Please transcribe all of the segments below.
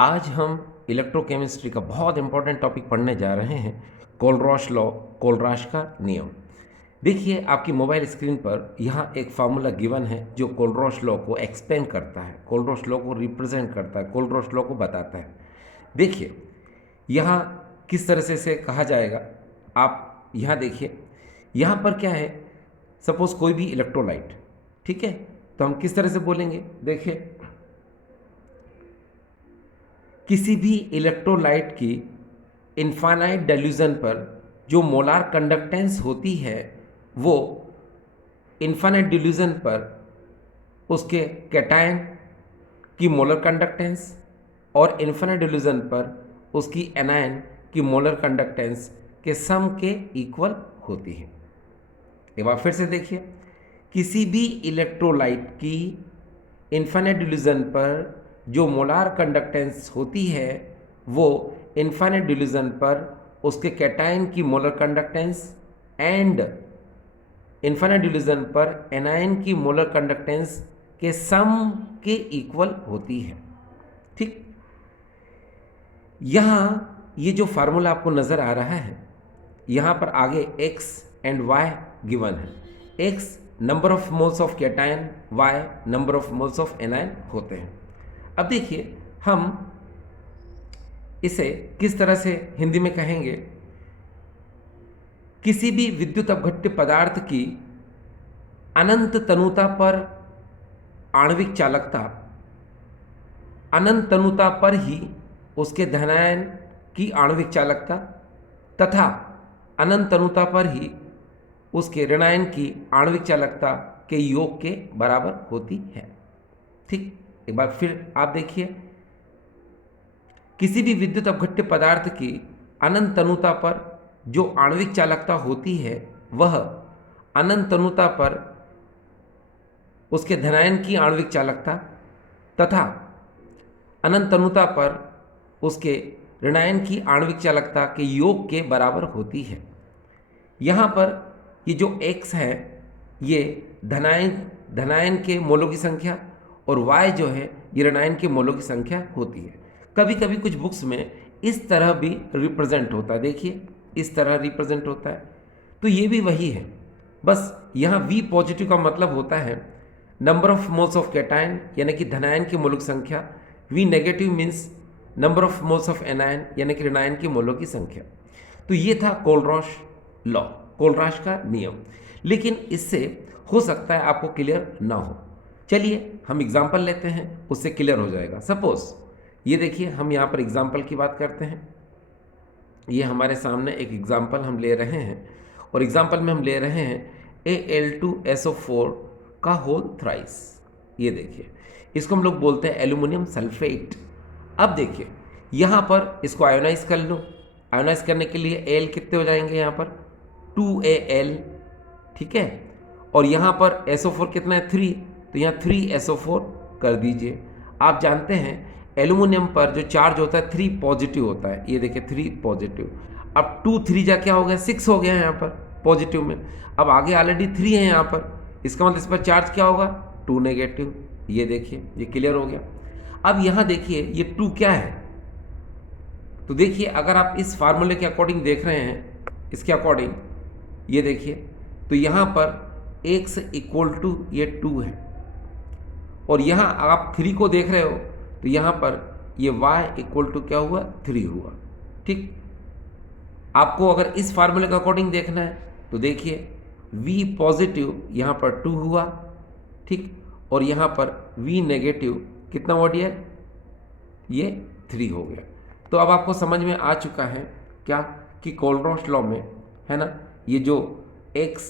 आज हम इलेक्ट्रोकेमिस्ट्री का बहुत इंपॉर्टेंट टॉपिक पढ़ने जा रहे हैं, कोलरॉश लॉ, कोलराश का नियम। देखिए आपकी मोबाइल स्क्रीन पर यहाँ एक फार्मूला गिवन है जो कोलरॉश लॉ को एक्सप्लेन करता है, कोलरॉश लॉ को रिप्रेजेंट करता है, कोलरॉश लॉ को बताता है। देखिए यहाँ किस तरह से इसे कहा जाएगा, आप यहाँ देखिए, यहाँ पर क्या है, सपोज कोई भी इलेक्ट्रोलाइट, ठीक है, तो हम किस तरह से बोलेंगे। देखिए किसी भी इलेक्ट्रोलाइट की इनफाइनाइट डिल्यूजन पर जो मोलार कंडक्टेंस होती है वो इनफाइनाइट डिल्यूजन पर उसके कैटायन की मोलर कंडक्टेंस और इनफाइनाइट डिल्यूजन पर उसकी एनायन की मोलर कंडक्टेंस के सम के इक्वल होती है। एक बार फिर से देखिए, किसी भी इलेक्ट्रोलाइट की इनफाइनाइट डिल्यूजन पर जो मोलार कंडक्टेंस होती है वो इनफाइनाइट डिल्यूजन पर उसके कैटायन की molar conductance and infinite delusion पर एनायन की मोलर कंडक्टेंस के सम के इक्वल होती है। ठीक, यहाँ ये जो फार्मूला आपको नज़र आ रहा है, यहाँ पर आगे x एंड y गिवन है। x number of moles of cation, y number of moles of anion होते हैं। अब देखिए हम इसे किस तरह से हिंदी में कहेंगे। किसी भी विद्युत अपघट्य पदार्थ की अनंत तनुता पर आणविक चालकता अनंत तनुता पर ही उसके धनायन की आणविक चालकता तथा अनंत तनुता पर ही उसके ऋणायन की आणविक चालकता के योग के बराबर होती है। ठीक, एक बार फिर आप देखिए, किसी भी विद्युत अपघट्य पदार्थ की अनंत तनुता पर जो आणविक चालकता होती है वह अनंत तनुता पर उसके धनायन की आणविक चालकता तथा अनंत तनुता पर उसके ऋणायन की आणविक चालकता के योग के बराबर होती है। यहाँ पर ये जो x है ये धनायन के मोलों की संख्या और y जो है ये ऋणायन के मोलों की संख्या होती है। कभी कभी कुछ बुक्स में इस तरह भी रिप्रेजेंट होता है, देखिए इस तरह रिप्रेजेंट होता है, तो ये भी वही है, बस यहाँ V पॉजिटिव का मतलब होता है number of moles of cation यानी कि धनायन की मोलों की संख्या, V negative means number of moles of anion यानी कि ऋणायन की मोलों की संख्या। तो ये था कोलरॉश लॉ, कोलराश का नियम। लेकिन इससे हो सकता है आपको क्लियर ना हो। चलिए हम एग्जाम्पल लेते हैं, उससे क्लियर हो जाएगा। सपोज ये देखिए, हम यहाँ पर एग्जाम्पल की बात करते हैं। ये हमारे सामने एक एग्जाम्पल हम ले रहे हैं और एग्जाम्पल में हम ले रहे हैं Al2SO4 का होल थ्राइस। ये देखिए, इसको हम लोग बोलते हैं एल्यूमिनियम सल्फेट। अब देखिए यहाँ पर इसको आयोनाइज कर लो। आयोनाइज करने के लिए Al कितने हो जाएंगे, यहाँ पर 2Al, ठीक है, और यहाँ पर SO4 कितना है 3, तो यहाँ 3SO4 कर दीजिए। आप जानते हैं एल्यूमिनियम पर जो चार्ज होता है 3 पॉजिटिव होता है, ये देखिए 3 पॉजिटिव। अब 2 3 जा क्या हो गया, 6 हो गया यहाँ पर पॉजिटिव में। अब आगे ऑलरेडी 3 है यहाँ पर, इसका मतलब इस पर चार्ज क्या होगा 2 नेगेटिव। ये देखिए ये क्लियर हो गया। अब यहाँ देखिए ये 2 क्या है, तो देखिए अगर आप इस फार्मूले के अकॉर्डिंग देख रहे हैं, इसके अकॉर्डिंग ये देखिए, तो यहाँ पर x इक्वल टू ये 2 है और यहाँ आप 3 को देख रहे हो तो यहाँ पर ये y इक्वल टू क्या हुआ 3 हुआ। ठीक, आपको अगर इस फार्मूले के अकॉर्डिंग देखना है तो देखिए v पॉजिटिव यहाँ पर 2 हुआ, ठीक, और यहाँ पर v नेगेटिव कितना हुआ डियर, ये 3 हो गया। तो अब आपको समझ में आ चुका है क्या कि कोलरॉश लॉ में है ना, ये जो x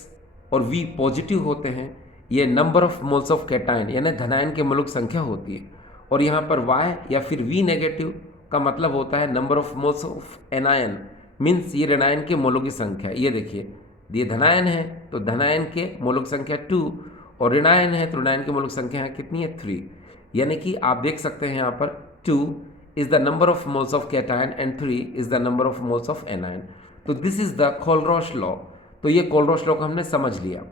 और v पॉजिटिव होते हैं ये number of moles of cation यानी धनायन के मोलों की संख्या होती है, और यहाँ पर y या फिर v नेगेटिव का मतलब होता है number of moles of anion, means ये ऋणायन के मोलों की संख्या। ये देखिए ये धनायन है तो धनायन के मोलों की संख्या 2 और ऋणायन है तो ऋणायन के मोलों की संख्या है कितनी है 3, यानी कि आप देख सकते हैं यहाँ पर 2 is the number of moles of cation and 3 is the number of moles of anion। तो this is the Kohlrausch law. तो ये कोलरॉश लॉ को हमने समझ लिया।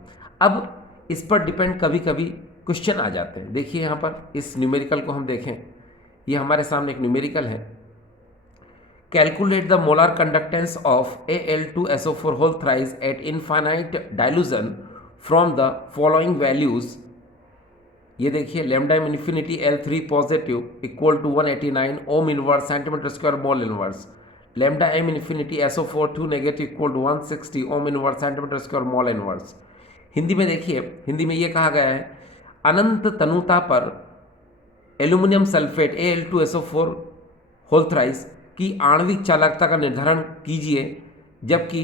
अब इस पर डिपेंड कभी कभी क्वेश्चन आ जाते हैं। देखिए यहाँ पर इस न्यूमेरिकल को हम देखें, ये हमारे सामने एक न्यूमेरिकल है। Calculate the molar conductance of Al2SO4 whole thrice at infinite dilution from the following values. ये देखिए lambda infinity L3 positive equal to 189 ohm inverse centimetre square mole inverse, lambda M infinity SO4 2 negative equal to 160 ohm inverse centimetre square mole inverse. Hindi में देखिए, हिंदी में ये कहा गया है अनंत तनुता पर aluminium sulphate Al2SO4 whole thrice की आणविक चालकता का निर्धारण कीजिए जबकि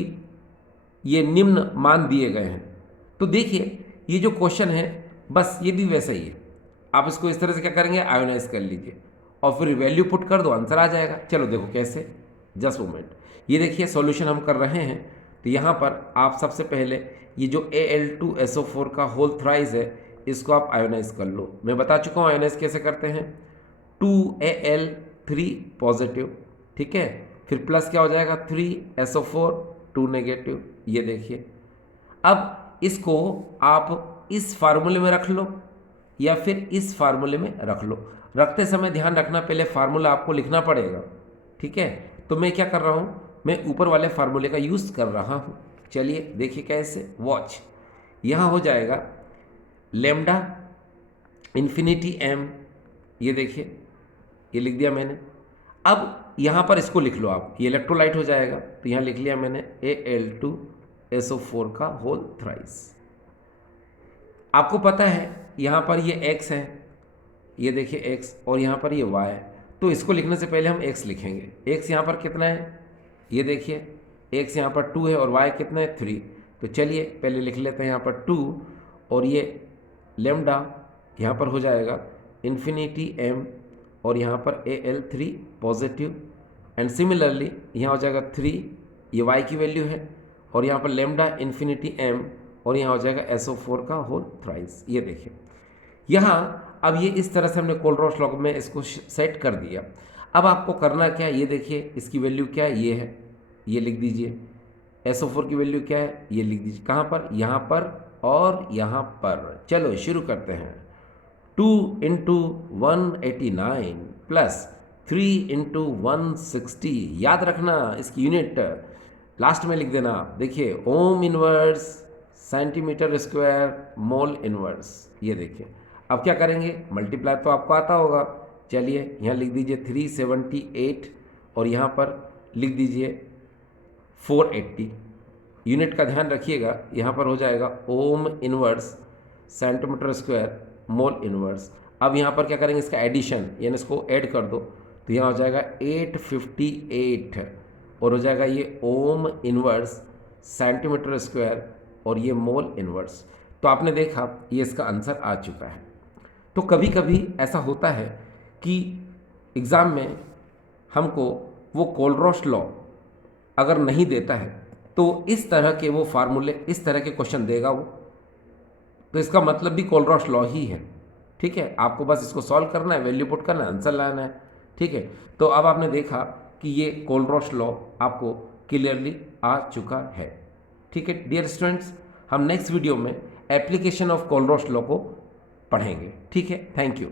ये निम्न मान दिए गए हैं। तो देखिए ये जो क्वेश्चन है बस ये भी वैसा ही है। आप इसको इस तरह से क्या करेंगे, आयोनाइज कर लीजिए और फिर वैल्यू पुट कर दो, आंसर आ जाएगा। चलो देखो कैसे, जस्ट मोमेंट। ये देखिए सॉल्यूशन हम कर रहे हैं। तो यहाँ पर आप सबसे पहले ये जो Al2SO4 का होल थ्राइस है इसको आप आयोनाइज कर लो। मैं बता चुका हूँ आयोनाइज कैसे करते हैं। 2Al3 पॉजिटिव, ठीक है, फिर प्लस क्या हो जाएगा 3SO4 2 नेगेटिव। ये देखिए अब इसको आप इस फार्मूले में रख लो या फिर इस फार्मूले में रख लो। रखते समय ध्यान रखना पहले फार्मूला आपको लिखना पड़ेगा, ठीक है। तो मैं क्या कर रहा हूँ, मैं ऊपर वाले फार्मूले का यूज़ कर रहा हूँ। चलिए देखिए कैसे, वॉच। यहाँ हो जाएगा लैम्डा इन्फिनिटी एम, ये देखिए ये लिख दिया मैंने। अब यहाँ पर इसको लिख लो आप, ये इलेक्ट्रोलाइट हो जाएगा। तो यहाँ लिख लिया मैंने Al2SO4 का होल थ्राइस। आपको पता है यहाँ पर ये x है, ये देखिए x, और यहाँ पर ये y है। तो इसको लिखने से पहले हम x लिखेंगे। x यहाँ पर कितना है, ये देखिए x यहाँ पर 2 है और y कितना है 3। तो चलिए पहले लिख लेते हैं यहाँ पर 2 और ये लैम्डा यहाँ पर हो जाएगा इन्फिनिटी m और यहाँ पर Al3 पॉजिटिव एंड सिमिलरली यहाँ हो जाएगा 3, ये y की वैल्यू है, और यहाँ पर लैम्डा इन्फिनिटी m और यहाँ हो जाएगा SO4 का होल थ्राइस। ये देखिए यहाँ अब ये इस तरह से हमने कोलरोश लॉ में इसको सेट कर दिया। अब आपको करना क्या है, ये देखिए इसकी वैल्यू क्या है, ये है, ये लिख दीजिए। SO4 की वैल्यू क्या है, ये लिख दीजिए। कहाँ पर, यहाँ पर और यहाँ पर। चलो शुरू करते हैं। 2 × 189 प्लस 3 × 160, याद रखना इसकी यूनिट लास्ट में लिख देना। देखिए ओम inverse centimetre square mole inverse. ये देखिए अब क्या करेंगे, मल्टीप्लाई तो आपको आता होगा। चलिए यहाँ लिख दीजिए 378 और यहाँ पर लिख दीजिए 480। यूनिट का ध्यान रखिएगा, यहाँ पर हो जाएगा ओम inverse centimetre square mole inverse. अब यहाँ पर क्या करेंगे, इसका एडिशन यानी इसको ऐड कर दो। तो यहाँ हो जाएगा 858 और हो जाएगा ये ओम इनवर्स सेंटीमीटर स्क्वायर और ये मोल इनवर्स। तो आपने देखा ये इसका आंसर आ चुका है। तो कभी कभी ऐसा होता है कि एग्ज़ाम में हमको वो कोलरोश लॉ अगर नहीं देता है तो इस तरह के वो फार्मूले, इस तरह के क्वेश्चन देगा वो, तो इसका मतलब भी कोलरोश लॉ ही है, ठीक है। आपको बस इसको सॉल्व करना है, वैल्यू पुट करना है, आंसर लाना है, ठीक है। तो अब आपने देखा कि ये कोलरोश लॉ आपको क्लियरली आ चुका है, ठीक है। डियर स्टूडेंट्स, हम नेक्स्ट वीडियो में एप्लीकेशन ऑफ कोलरोश लॉ को पढ़ेंगे, ठीक है। Thank you.